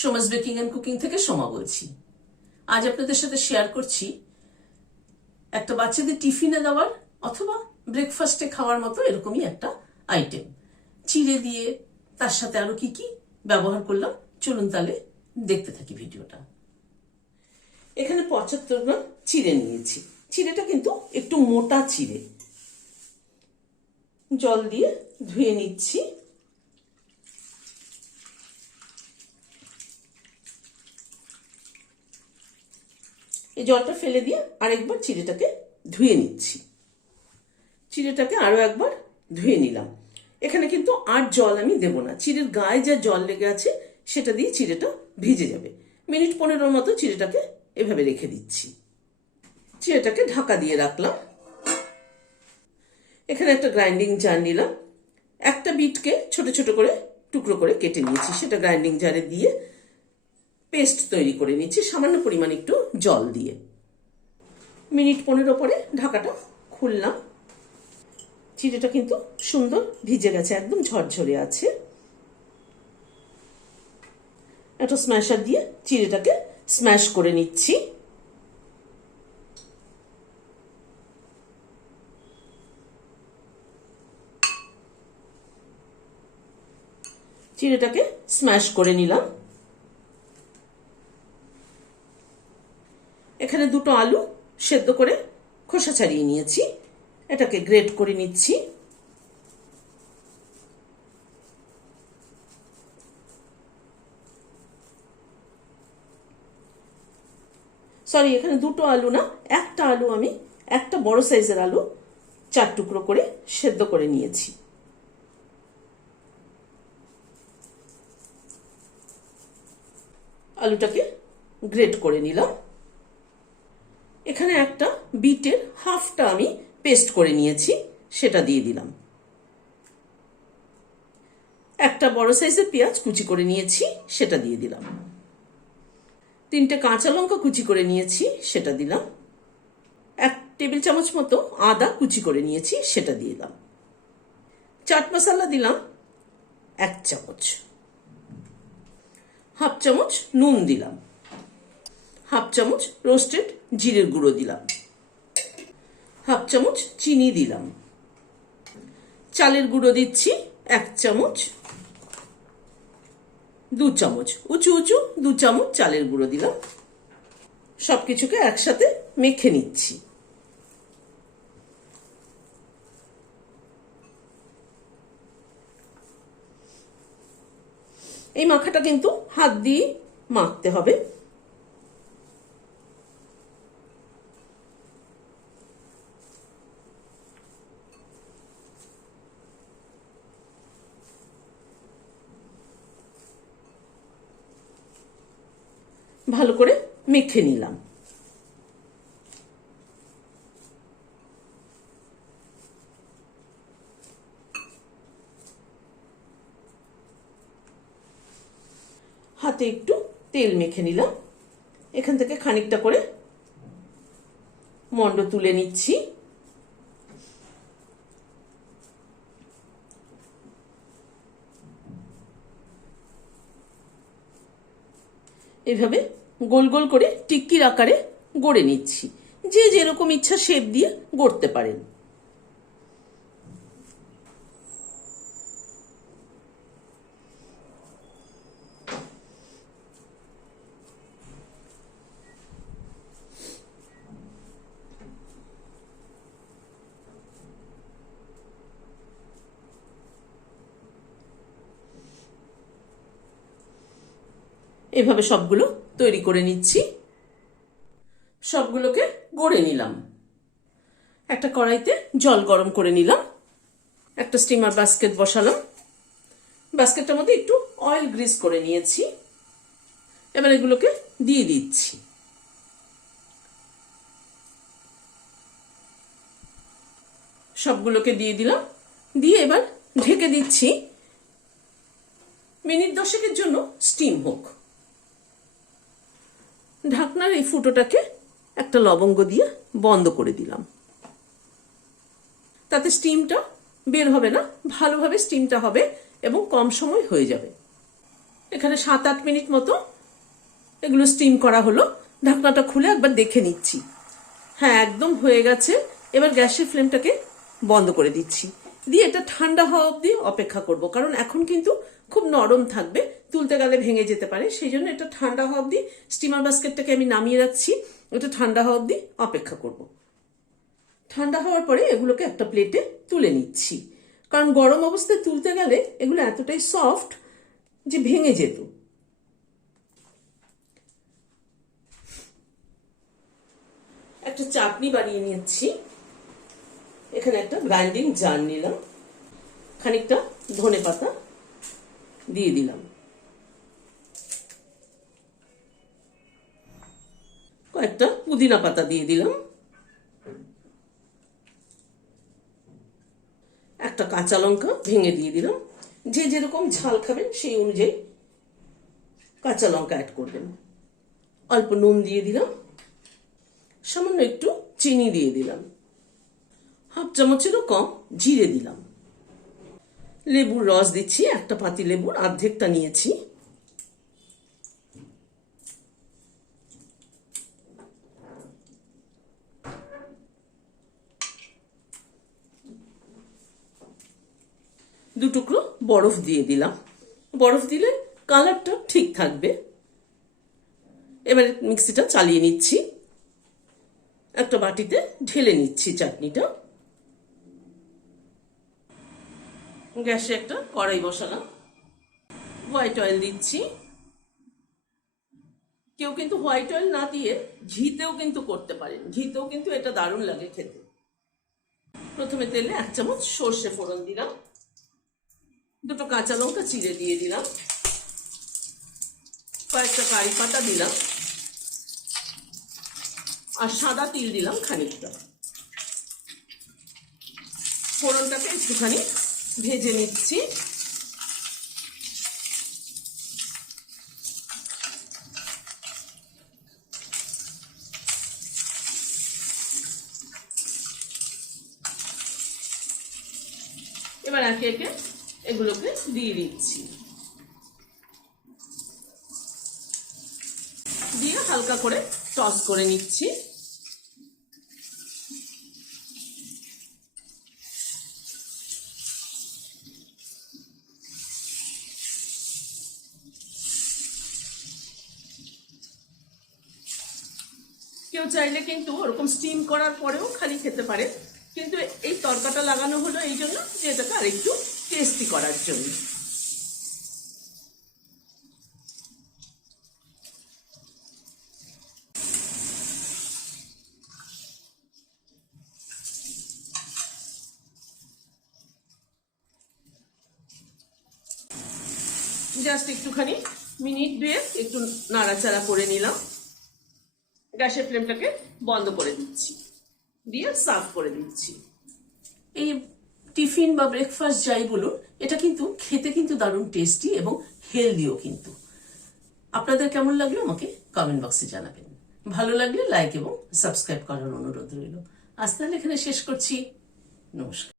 Soma's baking and cooking থেকে সোমা বলছি। আজ আপনাদের সাথে শেয়ার করছি একটা বাচ্চাদের টিফিনে দেওয়ার অথবা ব্রেকফাস্টে খাওয়ার মতো এরকমই একটা আইটেম চিড়ে দিয়ে তার সাথে আরো কি কি ব্যবহার করলাম চলুন তাহলে দেখতে থাকি ভিডিওটা। এখানে 75 গ্রাম চিড়ে নিয়েছি। চিড়েটা কিন্তু একটু মোটা চিড়ে। জল দিয়ে ধুয়ে নিচ্ছি। এই জলটা ফেলে দিয়ে আরেকবার চিড়েটাকে ধুয়ে নিচ্ছি। চিড়েটাকে আরো একবার ধুয়ে নিলাম। এখানে কিন্তু আর জল আমি দেব না। চিড়ের গায়ে যা জল লেগে আছে সেটা দিয়ে চিড়েটা ভিজে যাবে। মিনিট 15 মতো চিড়েটাকে এভাবে রেখে দিচ্ছি। চিড়েটাকে ঢাকা দিয়ে রাখলাম। এখানে একটা গ্রাইন্ডিং জার নিলাম। একটা বিটকে ছোট ছোট করে টুকরো করে কেটে নিয়েছি। সেটা গ্রাইন্ডিং জারে দিয়ে পেস্ট তৈরি করে নিচ্ছি সামান্য পরিমাণ একটু জল দিয়ে। মিনিট 15 পরে ঢাকাটা খুললাম। চিড়েটা কিন্তু সুন্দর ভিজে গেছে, একদম ঝরঝরে আছে। একটা স্ম্যাশার দিয়ে চিড়েটাকে স্ম্যাশ করে নিচ্ছি। চিড়েটাকে স্ম্যাশ করে নিলাম। এখানে দুটো আলু সেদ্ধ করে খোসা ছাড়িয়ে নিয়েছি। এটাকে গ্রেট করে নিচ্ছি। সরি, এখানে দুটো আলু না, একটা আলু আমি একটা বড় সাইজের আলু 4 টুকরো করে সেদ্ধ করে নিয়েছি। আলুটাকে গ্রেট করে নিলাম। এখানে একটা বিটের হাফটা আমি পেস্ট করে নিয়েছি, সেটা দিয়ে দিলাম। একটা বড় সাইজের পেঁয়াজ কুচি করে নিয়েছি, সেটা দিয়ে দিলাম। 3টে কাঁচা লঙ্কা কুচি করে নিয়েছি, সেটা দিলাম। 1 টেবিল চামচ মতো আদা কুচি করে নিয়েছি, সেটা দিয়ে দিলাম। চাট মশলা দিলাম 1 চামচ। হাফ চামচ নুন দিলাম। হাফ চামচ রোস্টেড জিরের গুঁড়ো দিলাম। হাফ চামচ চিনি দিলাম। চালের গুঁড়ো দিচ্ছি 1 চামচ। 2 চামচ উঁচু উঁচু 2 চামচ চালের গুঁড়ো দিলাম। সবকিছুকে একসাথে মেখে নিচ্ছি। এই মাখাটা কিন্তু হাত দিয়ে মাখতে হবে। ভালো করে মেখে নিলাম। হাতে একটু তেল মেখে নিলাম। এখান থেকে খানিকটা করে মন্ড তুলে নিচ্ছি। এভাবে গোল গোল করে টিক্কির আকারে গড়ে নিচ্ছি। যে যেরকম ইচ্ছা শেপ দিয়ে গড়তে পারেন। এভাবে সবগুলো তৈরি করে নিচ্ছি। সবগুলোকে গড়ে নিলাম। একটা কড়াইতে জল গরম করে নিলাম। একটা স্টিমার বাস্কেট বসালাম। বাস্কেটটার মধ্যে একটু অয়েল গ্রিস করে নিয়েছি। এবার এগুলোকে দিয়ে দিচ্ছি। সবগুলোকে দিয়ে দিলাম। দিয়ে এবার ঢেকে দিচ্ছি মিনিট 10 জন্য স্টিম হোক। ঢাকনার এই ফুটোটাকে একটা লবঙ্গ দিয়ে বন্ধ করে দিলাম। তাতে স্টিমটা বের হবে না, ভালোভাবে স্টিমটা হবে এবং কম সময় হয়ে যাবে। এখানে 7-8 মিনিট মতো এগুলো স্টিম করা হলো। ঢাকনাটা খুলে একবার দেখে নিচ্ছি। হ্যাঁ, একদম হয়ে গেছে। এবার গ্যাসের ফ্লেমটাকে বন্ধ করে দিচ্ছি, দিয়ে এটা ঠান্ডা হওয়া অবধি অপেক্ষা করব, কারণ এখন কিন্তু খুব নরম থাকবে, তুলতে গেলে ভেঙে যেতে পারে। সেই জন্য এটা ঠান্ডা হওয়া অবধি, স্টিমার বাস্কেটটাকে আমি নামিয়ে রাখছি, এটা ঠান্ডা হওয়া অবধি অপেক্ষা করব। ঠান্ডা হওয়ার পরে এগুলোকে একটা প্লেটে তুলে নিচ্ছি, কারণ গরম অবস্থায় তুলতে গেলে এগুলো এতটাই সফট যে ভেঙে যেত। একটা চাটনি বানিয়ে নিচ্ছি। এখানে একটা গ্রাইন্ডিং জার নিলাম, খানিকটা ধনেপাতা দিয়ে দিলাম, কয়েকটা পুদিনা পাতা দিয়ে দিলাম, একটা কাঁচা লঙ্কা ভেঙে দিয়ে দিলাম। যে যেরকম ঝাল খাবেন সেই অনুযায়ী কাঁচা লঙ্কা অ্যাড করবেন। অল্প নুন দিয়ে দিলাম, সামান্য একটু চিনি দিয়ে দিলাম, হাফ চামচেরও কম জিরে দিলাম। লেবুর রস দিচ্ছি, একটা পাতি লেবুর অর্ধেকটা নিয়েছি। দু টুকরো বরফ দিয়ে দিলাম, বরফ দিলে কালারটা ঠিক থাকবে। এবার মিক্সিটা চালিয়ে নিচ্ছি, একটা বাটিতে ঢেলে নিচ্ছি চাটনিটা। গ্যাসে একটা কড়াই বসালাম, হোয়াইট অয়েল দিচ্ছি। কেউ কিন্তু হোয়াইট অয়েল না দিয়ে ঘিতেও কিন্তু করতে পারেন, ঘিতেও কিন্তু এটা দারুণ লাগে খেতে। প্রথমে তেলে 1 চামচ সর্ষে ফোড়ন দিলাম, দুটো কাঁচা লঙ্কা চিড়ে দিয়ে দিলাম, কয়েকটা কারি পাতা দিলাম, আর সাদা তিল দিলাম খানিকটা। ফোড়নটাকে একটুখানি ভেজে নিচ্ছি। এবার একে একে এগুলোকে দিয়ে দিচ্ছি, দিয়ে হালকা করে টস করে নিচ্ছি। কেউ চাইলে কিন্তু ওরকম স্টিম করার পরেও খালি খেতে পারে, কিন্তু এই তরকাটা লাগানো হলো এই জন্য যে এটাকে আরেকটু টেস্টি করার জন্য। জাস্ট একটুখানি মিনিট 2 একটু নাড়াচাড়া করে নিলাম, গ্যাসের ফ্লেমটাকে বন্ধ করে দিচ্ছি, দিয়ে সার্ভ করে দিচ্ছি। এই টিফিন বা ব্রেকফাস্ট যাই বলুন, এটা কিন্তু খেতে কিন্তু দারুণ টেস্টি এবং হেলদিও কিন্তু। আপনাদের কেমন লাগলো আমাকে কমেন্ট বক্সে জানাবেন। ভালো লাগলে লাইক এবং সাবস্ক্রাইব করার অনুরোধ রইল। আজ তাহলে এখানে শেষ করছি। নমস্কার।